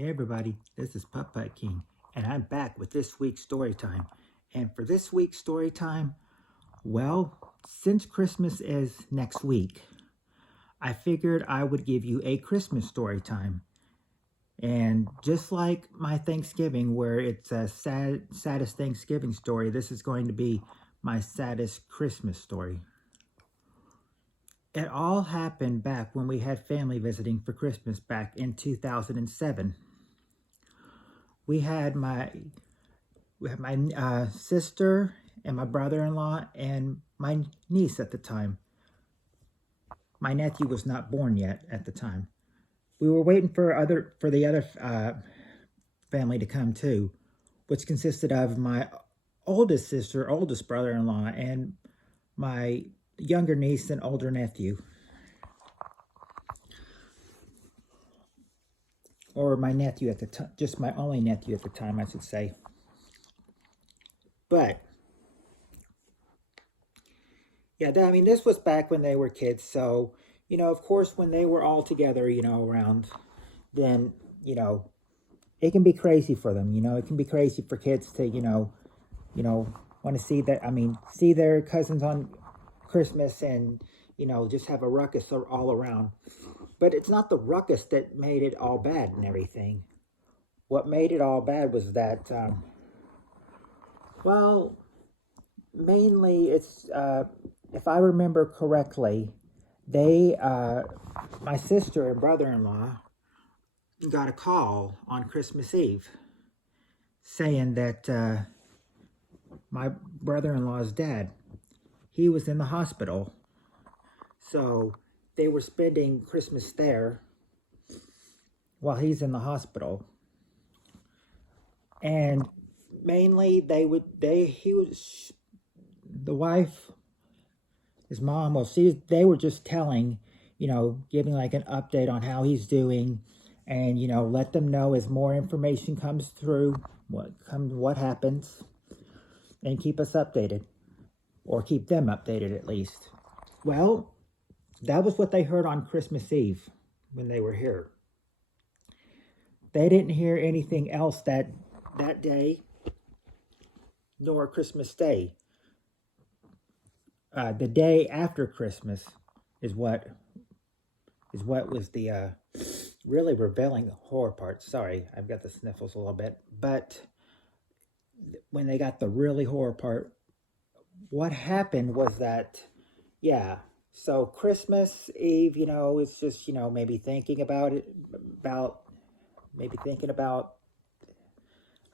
Hey everybody, this is Putt Putt King, and I'm back with this week's story time. And for this week's story time, well, since Christmas is next week, I figured I would give you a Christmas story time. And just like my Thanksgiving, where it's a saddest Thanksgiving story, this is going to be my saddest Christmas story. It all happened back when we had family visiting for Christmas back in 2007. We had my sister and my brother-in-law and my niece at the time. My nephew was not born yet at the time. We were waiting for the other family to come too, which consisted of my oldest sister, oldest brother-in-law, and my younger niece and older nephew. Or my nephew at the time, just my only nephew at the time, I should say. But, yeah, I mean, this was back when they were kids, so, of course, when they were all together, around, then, it can be crazy for them, it can be crazy for kids to, want to see their cousins on Christmas and, just have a ruckus all around. But it's not the ruckus that made it all bad and everything. What made it all bad was that, mainly it's, if I remember correctly, my sister and brother-in-law got a call on Christmas Eve saying that my brother-in-law's dad, he was in the hospital. So they were spending Christmas there while he's in the hospital. And mainly the wife, his mom, they were just telling, giving like an update on how he's doing and, let them know as more information comes through, what happens, and keep us updated, or keep them updated at least. Well, that was what they heard on Christmas Eve when they were here. They didn't hear anything else that day, nor Christmas Day. The day after Christmas is what was the really revealing horror part. Sorry, I've got the sniffles a little bit. But when they got the really horror part, what happened was that, so Christmas Eve, it's just, maybe thinking about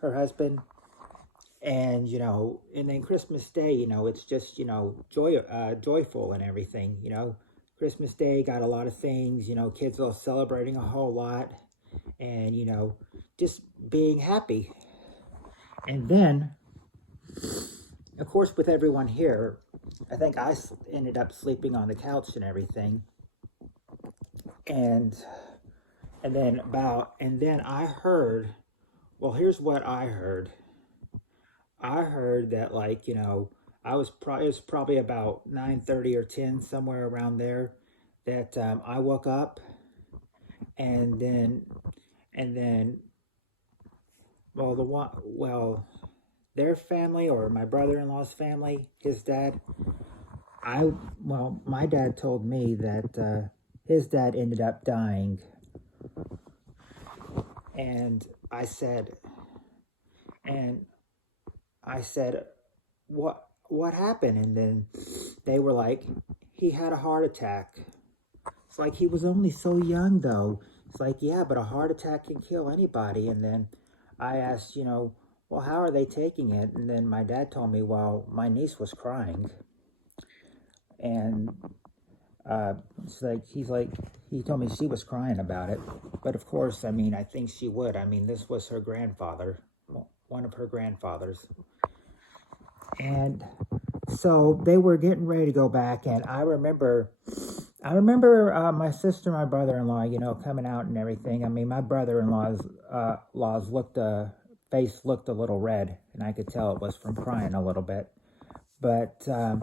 her husband. And, and then Christmas Day, it's just, joyful and everything, Christmas Day got a lot of things, kids are celebrating a whole lot and, just being happy. And then, of course, with everyone here, I think I ended up sleeping on the couch and everything. And then I heard, well, here's what I heard. I heard that, like, it was probably about 9:30 or 10, somewhere around there, that I woke up, and then, their family, or my brother-in-law's family, his dad, my dad told me that his dad ended up dying, and I said, what happened? And then they were like, he had a heart attack. It's like, he was only so young though. It's like, yeah, but a heart attack can kill anybody. And then I asked, well, how are they taking it? And then my dad told me, well, my niece was crying. And he told me she was crying about it. But of course, I think she would. This was her grandfather, one of her grandfathers. And so they were getting ready to go back, and I remember my sister and my brother-in-law, coming out and everything. My brother-in-law's face looked a little red, and I could tell it was from crying a little bit. But I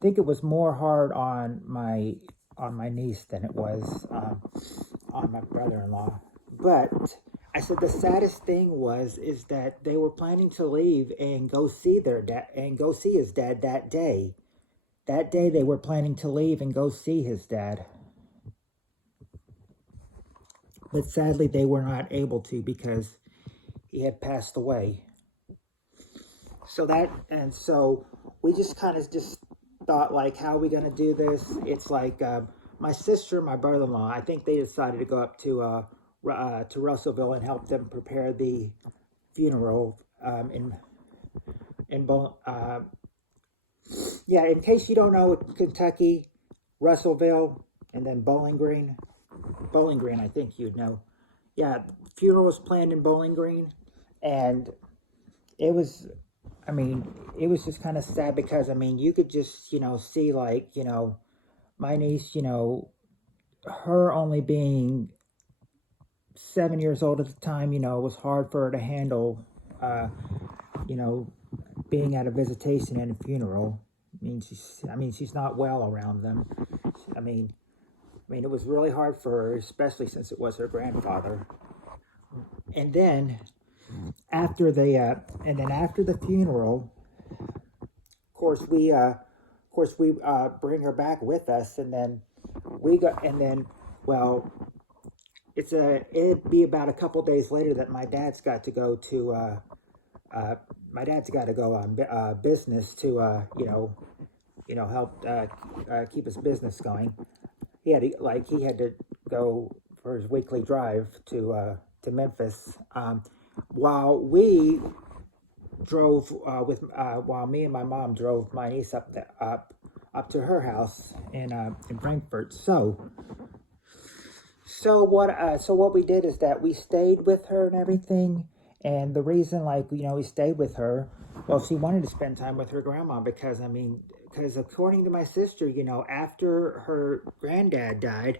think it was more hard on my niece than it was on my brother-in-law. But I said the saddest thing is that they were planning to leave and go see their dad and go see his dad that day. That day they were planning to leave and go see his dad. But sadly they were not able to because he had passed away. So we just kind of just thought like, how are we going to do this? It's like my sister, my brother-in-law, I think they decided to go up to Russellville and help them prepare the funeral in yeah, in case you don't know, Kentucky, Russellville, and then Bowling Green. Bowling Green, I think you'd know. Yeah, funeral was planned in Bowling Green, and it was, I mean, it was just kind of sad because, I mean, you could just, see like, my niece, her only being 7 years old at the time, it was hard for her to handle, you know, being at a visitation and a funeral. She's not well around them. It was really hard for her, especially since it was her grandfather. And then after the funeral, of course we bring her back with us, and then well, it'd be about a couple days later that my dad's got to go to on business to help keep his business going. He had to go for his weekly drive to Memphis. While we drove while me and my mom drove my niece up to her house in Frankfurt. So what we did is that we stayed with her and everything. And the reason, we stayed with her, well, she wanted to spend time with her grandma because according to my sister, after her granddad died,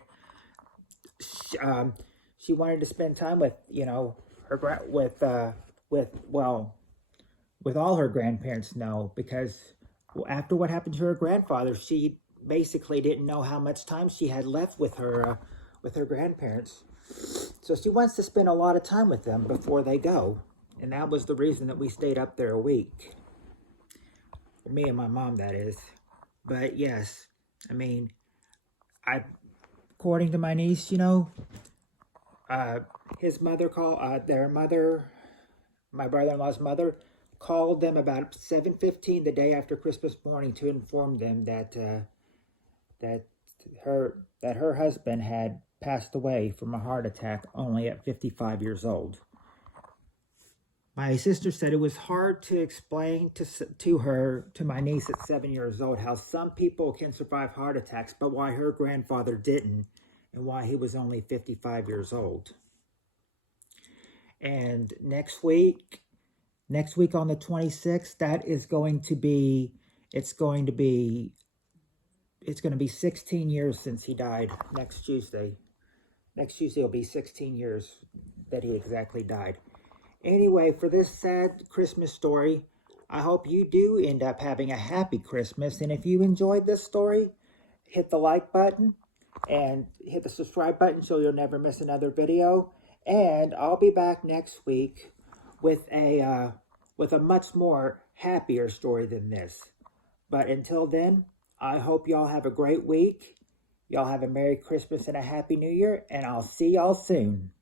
she wanted to spend time with, her with all her grandparents now, because after what happened to her grandfather, she basically didn't know how much time she had left with her grandparents. So she wants to spend a lot of time with them before they go. And that was the reason that we stayed up there a week. For me and my mom, that is. But yes, according to my niece, his mother my brother-in-law's mother, called them about 7:15 the day after Christmas morning to inform them that her husband had passed away from a heart attack only at 55 years old. My sister said it was hard to explain to my niece at 7 years old how some people can survive heart attacks, but why her grandfather didn't, and why he was only 55 years old. And next week on the 26th, it's going to be 16 years since he died. Next Tuesday will be 16 years that he exactly died. Anyway, for this sad Christmas story, I hope you do end up having a happy Christmas. And if you enjoyed this story, hit the like button and hit the subscribe button so you'll never miss another video. And I'll be back next week with a much more happier story than this. But until then, I hope y'all have a great week. Y'all have a Merry Christmas and a Happy New Year, and I'll see y'all soon.